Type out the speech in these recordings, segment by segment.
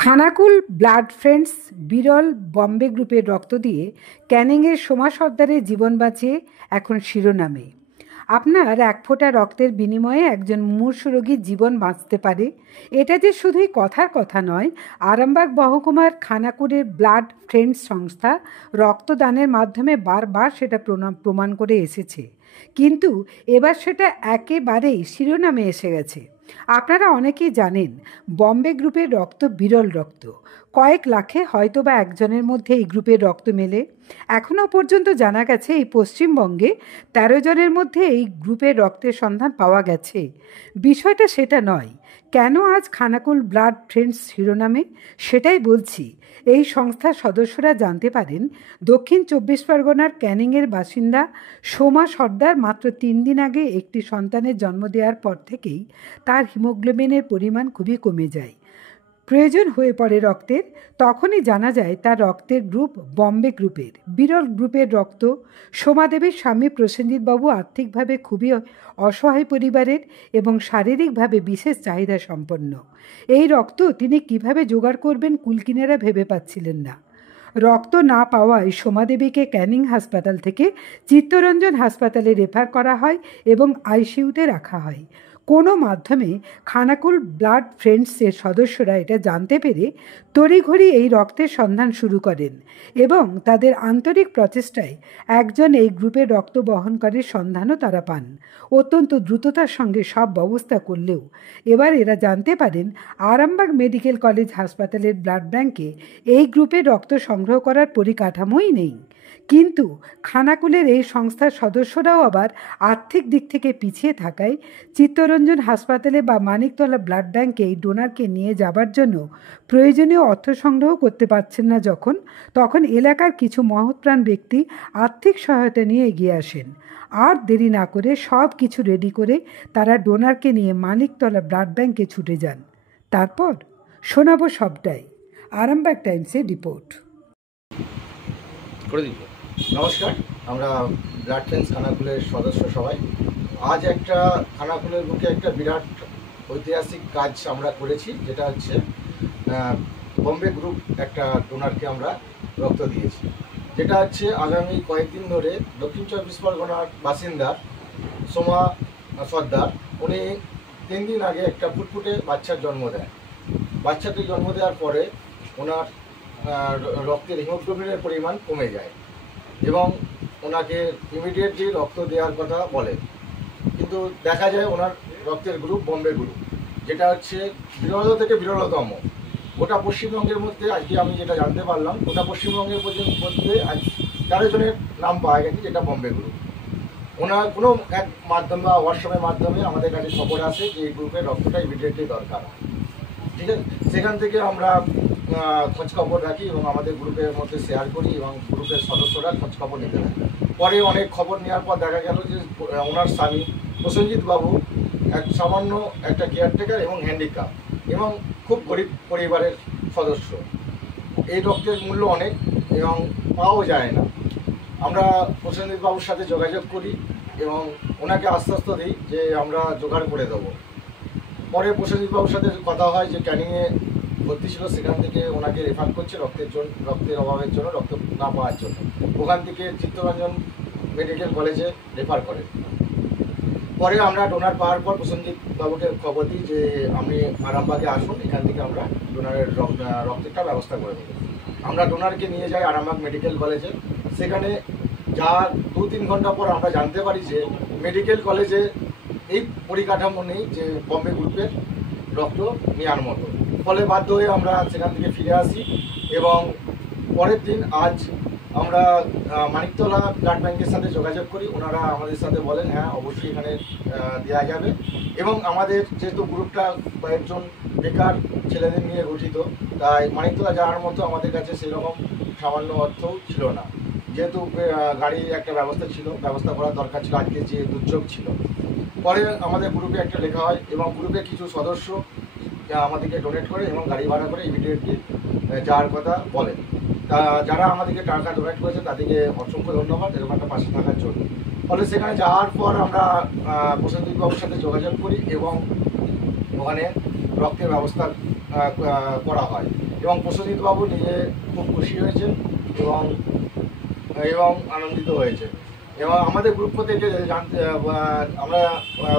Khanakul blood friends বিরল বম্বে গ্রুপের রক্ত দিয়ে ক্যানিংয়ের সোমা সর্দারের জীবন বাঁচিয়ে এখন শিরোনামে। আপনার এক ফোঁটা রক্তের বিনিময়ে একজন মুমূর্ষু রোগীর জীবন বাঁচতে পারে, এটা যে শুধুই কথার কথা নয়। আরামবাগ মহকুমার খানাকুলের ব্লাড ফ্রেন্ডস সংস্থা রক্তদানের মাধ্যমে বারবার সেটা প্রমাণ করে এসেছে, কিন্তু এবার সেটা একেবারেই শিরোনামে এসে গেছে। আপনারা অনেকেই জানেন বম্বে গ্রুপের রক্ত বিরল রক্ত, কয়েক লাখে হয়তো বা একজনের মধ্যে এই গ্রুপের রক্ত মেলে। এখনও পর্যন্ত জানা গেছে এই পশ্চিমবঙ্গে 13 জনের মধ্যে এই গ্রুপের রক্তের সন্ধান পাওয়া গেছে। বিষয়টা সেটা নয়। কেন আজ খানাকুল ব্লাড ফ্রেন্ডস শিরোনামে, সেটাই বলছি। এই সংস্থার সদস্যরা জানতে পারেন দক্ষিণ 24 পরগনার ক্যানিংয়ের বাসিন্দা সোমা সর্দার মাত্র 3 দিন আগে একটি সন্তানের জন্ম দেওয়ার পর থেকেই তার হিমোগ্লোবিনের পরিমাণ খুবই কমে যায়। প্রয়োজন হয়ে পড়ে রক্তের। তখনই জানা যায় তার রক্তের গ্রুপ বম্বে গ্রুপের বিরল গ্রুপের রক্ত। সোমাদেবীর স্বামী প্রসেনজিৎবাবু আর্থিকভাবে খুবই অসহায় পরিবারের এবং শারীরিকভাবে বিশেষ চাহিদা সম্পন্ন। এই রক্ত তিনি কিভাবে জোগাড় করবেন কুলকিনারা ভেবে পাচ্ছিলেন না। রক্ত না পাওয়ায় সোমাদেবীকে ক্যানিং হাসপাতাল থেকে চিত্তরঞ্জন হাসপাতালে রেফার করা হয় এবং আইসিইউতে রাখা হয়। কোনো মাধ্যমে খানাকুল ব্লাড ফ্রেন্ডসের সদস্যরা এটা জানতে পেরে তড়িঘড়ি এই রক্তের সন্ধান শুরু করেন এবং তাদের আন্তরিক প্রচেষ্টায় একজন এই গ্রুপের রক্ত বহনকারীর সন্ধানও তারা পান। অত্যন্ত দ্রুততার সঙ্গে সব ব্যবস্থা করলেও এবার এরা জানতে পারেন আরামবাগ মেডিকেল কলেজ হাসপাতালের ব্লাড ব্যাংকে এই গ্রুপের রক্ত সংগ্রহ করার পরিকাঠামোই নেই। কিন্তু খানাকুলের এই সংস্থার সদস্যরাও আবার আর্থিক দিক থেকে পিছিয়ে থাকায় চিত্তরঞ্জন হাসপাতালে বা মানিকতলা ব্লাড ব্যাংকে এই ডোনারকে নিয়ে যাবার জন্য প্রয়োজনীয় অর্থ সংগ্রহ করতে পারছেন না তখন এলাকার কিছু মহৎপ্রাণ ব্যক্তি আর্থিক সহায়তা নিয়ে এগিয়ে আসেন। আর দেরি না করে সব কিছু রেডি করে তারা ডোনারকে নিয়ে মানিকতলা ব্লাড ব্যাংকে ছুটে যান। তারপর শোনাবো সবটাই। আরামবাগ টাইমসের রিপোর্ট। নমস্কার, আমরা ব্লাড ফ্রেন্ডস খানাকুলের সদস্য সবাই আজ একটা খানাকুলের বুকে একটা বিরাট ঐতিহাসিক কাজ আমরা করেছি, যেটা হচ্ছে বম্বে গ্রুপ একটা ডোনারকে আমরা রক্ত দিয়েছি, যেটা হচ্ছে আগামী কয়েকদিন ধরে দক্ষিণ 24 পরগনার বাসিন্দা সোমা সর্দার। উনি 3 দিন আগে একটা ফুটফুটে বাচ্চার জন্ম দেন। বাচ্চাটি জন্ম দেওয়ার পরে ওনার রক্তের হিমোগ্লোবিনের পরিমাণ কমে যায় এবং ওনাকে ইমিডিয়েটলি রক্ত দেওয়ার কথা বলে, কিন্তু দেখা যায় ওনার রক্তের গ্রুপ বম্বে গ্রুপ, যেটা হচ্ছে বিরল থেকে বিরলতম। গোটা পশ্চিমবঙ্গের মধ্যে আজকে আমি যেটা জানতে পারলাম, গোটা পশ্চিমবঙ্গের মধ্যে আজ 13 জনের নাম পাওয়া গেছে, যেটা বম্বে গ্রুপ। ওনার কোনো এক মাধ্যম বা হোয়াটসঅ্যাপের মাধ্যমে আমাদের কাছে খবর আসে যে এই গ্রুপের রক্তটা ইমিডিয়েটলি দরকার, ঠিক আছে। সেখান থেকে আমরা খোঁজখবর রাখি এবং আমাদের গ্রুপের মধ্যে শেয়ার করি এবং গ্রুপের সদস্যরা খোঁজখবর নিতে থাকে। পরে অনেক খবর নেওয়ার পর দেখা গেল যে ওনার স্বামী প্রসেনজিৎবাবু সামান্য একটা কেয়ারটেকার এবং হ্যান্ডিক্যাপ এবং খুব গরিব পরিবারের সদস্য। এই রক্তের মূল্য অনেক এবং পাওয়াও যায় না। আমরা প্রসেনজিৎবাবুর সাথে যোগাযোগ করি এবং ওনাকে আশ্বস্ত দিই যে আমরা জোগাড় করে দেবো। পরে প্রসেনজিৎবাবুর সাথে কথা হয় যে ক্যানিংয়ে ভর্তি ছিল, সেখান থেকে ওনাকে রেফার করছে রক্তের অভাবের জন্য, রক্ত না পাওয়ার জন্য। ওখান থেকে চিত্তরঞ্জন মেডিকেল কলেজে রেফার করে। পরে আমরা ডোনার পাওয়ার পর প্রসেনজিৎবাবুকে খবর দিই যে আপনি আরামবাগে আসুন, এখান থেকে আমরা ডোনারের রক্তেরটা ব্যবস্থা করে দেবো। আমরা ডোনারকে নিয়ে যাই আরামবাগ মেডিকেল কলেজে। সেখানে যা 2-3 ঘন্টা পর আমরা জানতে পারি যে মেডিকেল কলেজে এই পরিকাঠামো নেই যে বম্বে গ্রুপের রক্ত নেওয়ার মতো। ফলে বাধ্য হয়ে আমরা সেখান থেকে ফিরে আসি এবং পরের দিন আজ আমরা মানিকতলা ব্লাড ব্যাংকের সাথে যোগাযোগ করি। ওনারা আমাদের সাথে বলেন হ্যাঁ অবশ্যই এখানে দেওয়া যাবে এবং আমাদের যেহেতু গ্রুপটা কয়েকজন বেকার ছেলেদের নিয়ে গঠিত, তাই মানিকতলা যাওয়ার মতো আমাদের কাছে সেরকম সামান্য অর্থও ছিল না। যেহেতু গাড়ির একটা ব্যবস্থা করার দরকার ছিল, আজকে যে দুর্যোগ ছিল। পরে আমাদের গ্রুপে একটা লেখা হয় এবং গ্রুপে কিছু সদস্য আমাদেরকে ডোনেট করে এবং গাড়ি ভাড়া করে ইমিডিয়েটলি যাওয়ার কথা বলেন। তা যারা আমাদেরকে টাকা ডোনেট করেছে তাদেরকে অসংখ্য ধন্যবাদ এরকম একটা পাশে থাকার জন্য। ফলে সেখানে যাওয়ার পর আমরা প্রসেনজিৎবাবুর সাথে যোগাযোগ করি এবং ওখানে রক্তের ব্যবস্থা করা হয়। এবং প্রসেনজিৎ বাবু নিজে খুব খুশি হয়েছেন এবং এবং আনন্দিত হয়েছে। এবং আমাদের গ্রুপ থেকে জানতে আমরা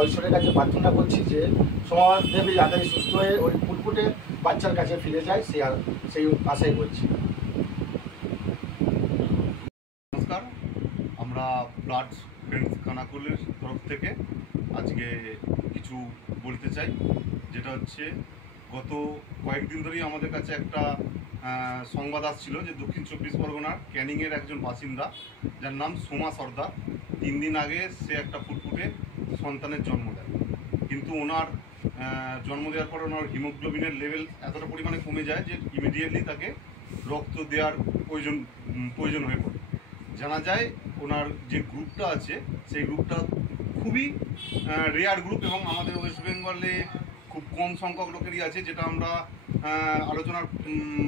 ঈশ্বরের কাছে প্রার্থনা করছি যে সমাজদেবী তাড়াতাড়ি সুস্থ হয়ে ওই ফুটফুটে বাচ্চার কাছে ফিরে যায়, সেই আশাই করছি। নমস্কার, আমরা ব্লাড ফ্রেন্ডস খানাকুলের তরফ থেকে আজকে কিছু বলতে চাই, যেটা হচ্ছে গত কয়েকদিন ধরেই আমাদের কাছে একটা সংবাদ আসছিল যে দক্ষিণ 24 পরগনার ক্যানিংয়ের একজন বাসিন্দা, যার নাম সোমা সর্দার, 3 দিন আগে সে একটা ফুটফুটে সন্তানের জন্ম দেয়। কিন্তু ওনার জন্ম দেওয়ার পর ওনার হিমোগ্লোবিনের লেভেল এতটা পরিমাণে কমে যায় যে ইমিডিয়েটলি তাকে রক্ত দেওয়ার প্রয়োজন হয়ে পড়ে। জানা যায় ওনার যে গ্রুপটা আছে সেই গ্রুপটা খুবই রেয়ার গ্রুপ এবং আমাদের ওয়েস্ট বেঙ্গলে খুব কম সংখ্যক লোকেরই আছে, যেটা আমরা আলোচনার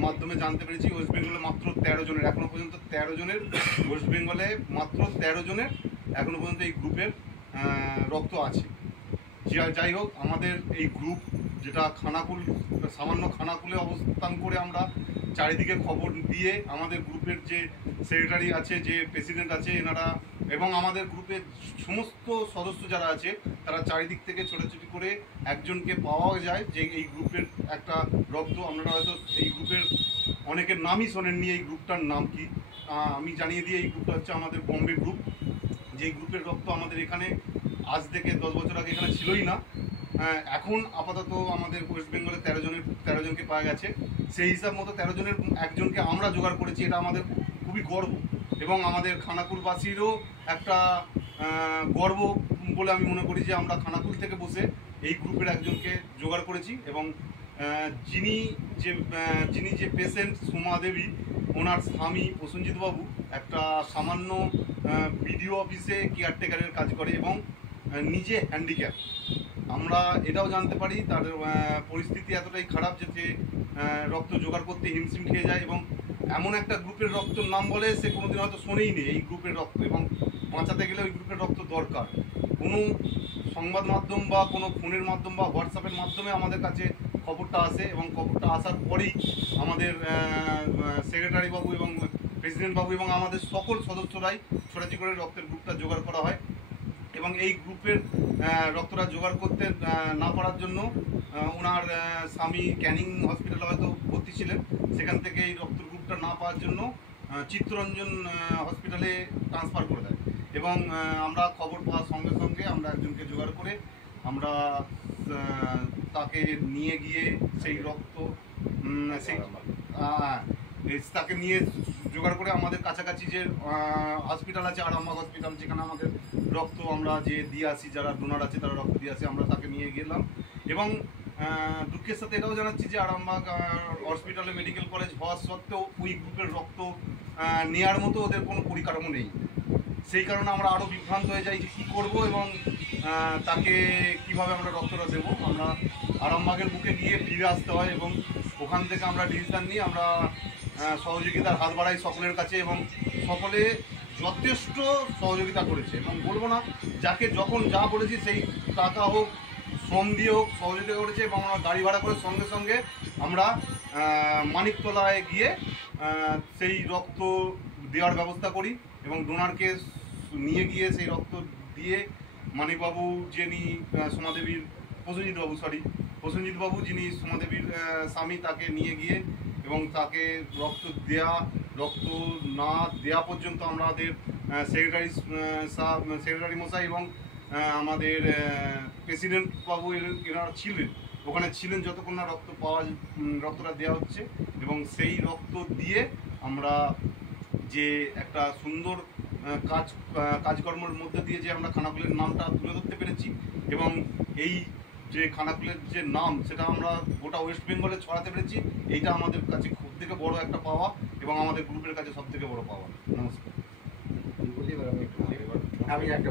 মাধ্যমে জানতে পেরেছি। ওয়েস্ট বেঙ্গলে মাত্র 13 জনের, এখনও পর্যন্ত 13 জনের, ওয়েস্ট বেঙ্গলে মাত্র 13 জনের এখনও পর্যন্ত এই গ্রুপের রক্ত আছে। যাই হোক, আমাদের এই গ্রুপ যেটা খানাকুল, সামান্য খানাকুলে অবস্থান করে আমরা চারিদিকে খবর দিয়ে আমাদের গ্রুপের যে সেক্রেটারি আছে, যে প্রেসিডেন্ট আছে, এনারা এবং আমাদের গ্রুপের সমস্ত সদস্য যারা আছে তারা চারিদিক থেকে ছোটাছুটি করে একজনকে পাওয়া যায় যে এই গ্রুপের একটা রক্ত। আপনারা হয়তো এই গ্রুপের অনেকের নামই শোনেননি, এই গ্রুপটার নাম কি আমি জানিয়ে দিই। এই গ্রুপটা হচ্ছে আমাদের বম্বে গ্রুপ। যে গ্রুপের রক্ত আমাদের এখানে আজ থেকে 10 বছর আগে এখানে ছিলই না। এখন আপাতত আমাদের ওয়েস্ট বেঙ্গলে 13 জনকে পাওয়া গেছে। সেই হিসাব মতো 13 জনের একজনকে আমরা জোগাড় করেছি, এটা আমাদের খুবই গর্ব এবং আমাদের খানাকুলবাসীরও একটা গর্ব বলে আমি মনে করি যে আমরা খানাকুল থেকে বসে এই গ্রুপের একজনকে জোগাড় করেছি। এবং যিনি যে পেশেন্ট সোমা দেবী, ওনার স্বামী প্রসেনজিৎ বাবু একটা সামান্য বিডিও অফিসে কেয়ারটেকারের কাজ করে এবং নিজে হ্যান্ডিক্যাপ। আমরা এটাও জানতে পারি তার পরিস্থিতি এতটাই খারাপ যে রক্ত জোগাড় করতে হিমশিম খেয়ে যায় এবং এমন একটা গ্রুপের রক্তর নাম বলে সে কোনোদিন হয়তো শোনেই নেই এই গ্রুপের রক্ত, এবং বাঁচাতে গেলে ওই গ্রুপের রক্ত দরকার। কোনো সংবাদ মাধ্যম বা কোনো ফোনের মাধ্যম বা হোয়াটসঅ্যাপের মাধ্যমে আমাদের কাছে খবরটা আসে এবং খবরটা আসার পরেই আমাদের সেক্রেটারি বাবু এবং প্রেসিডেন্ট বাবু এবং আমাদের সকল সদস্যরাই ছোটাছুটি করে রক্তের গ্রুপটা জোগাড় করা হয়। এবং এই গ্রুপের রক্তটা জোগাড় করতে না পারার জন্য ওনার স্বামী ক্যানিং হসপিটালে হয়তো ভর্তি ছিলেন, সেখান থেকে এই রক্তের গ্রুপটা না পাওয়ার জন্য চিত্তরঞ্জন হসপিটালে ট্রান্সফার করে দেয়। এবং আমরা খবর পাওয়ার সঙ্গে সঙ্গে আমরা একজনকে জোগাড় করে আমরা তাকে নিয়ে গিয়ে সেই রক্ত তাকে নিয়ে জোগাড় করে আমাদের কাছাকাছি যে হসপিটাল আছে আরামবাগ হসপিটাল, যেখানে আমাদের রক্ত আমরা যে দিয়ে আসি, যারা ডোনার আছে তারা রক্ত দিয়ে আসি, আমরা তাকে নিয়ে গেলাম। এবং দুঃখের সাথে এটাও জানাচ্ছি যে আরামবাগ হসপিটালে মেডিকেল কলেজ হওয়া সত্ত্বেও ওই গ্রুপের রক্ত নেওয়ার মতো ওদের কোনো পরিকাঠামো নেই। সেই কারণে আমরা আরও বিভ্রান্ত হয়ে যাই যে কী করবো এবং তাকে কিভাবে আমরা রক্তটা দেবো। আমরা আরামবাগের বুকে গিয়ে ফিরে আসতে হয় এবং ওখান থেকে আমরা ডিসিশন নিয়ে আমরা সহযোগিতার হাত বাড়াই সকলের কাছে এবং সকলে যথেষ্ট সহযোগিতা করেছে। এবং বলবো না, যাকে যখন যা বলেছি সেই টাকা হোক, শ্রম দিয়ে হোক সহযোগিতা করেছে এবং আমরা গাড়ি ভাড়া করে সঙ্গে সঙ্গে আমরা মানিকতলায় গিয়ে সেই রক্ত দেওয়ার ব্যবস্থা করি এবং ডোনারকে নিয়ে গিয়ে সেই রক্ত দিয়ে মানিকবাবু যিনি সোমাদেবীর প্রসেনজিৎ বাবু যিনি সোমাদেবীর স্বামী, তাকে নিয়ে গিয়ে এবং তাকে রক্ত না দেওয়া পর্যন্ত আমাদের সেক্রেটারি মশাই এবং আমাদের প্রেসিডেন্ট বাবু এনারা ওখানে ছিলেন যতক্ষণ না রক্তটা দেওয়া হচ্ছে। এবং সেই রক্ত দিয়ে আমরা যে একটা সুন্দর কাজকর্মের মধ্যে দিয়ে যে আমরা খানাকুলের নামটা তুলে ধরতে পেরেছি এবং এই যে খানাকুলের যে নাম সেটা আমরা গোটা ওয়েস্ট বেঙ্গলে ছড়াতে পেরেছি, এইটা আমাদের কাছে খুব থেকে বড় একটা পাওয়া এবং আমাদের গ্রুপের কাছে সব থেকে বড় পাওয়া। নমস্কার। আমি একটা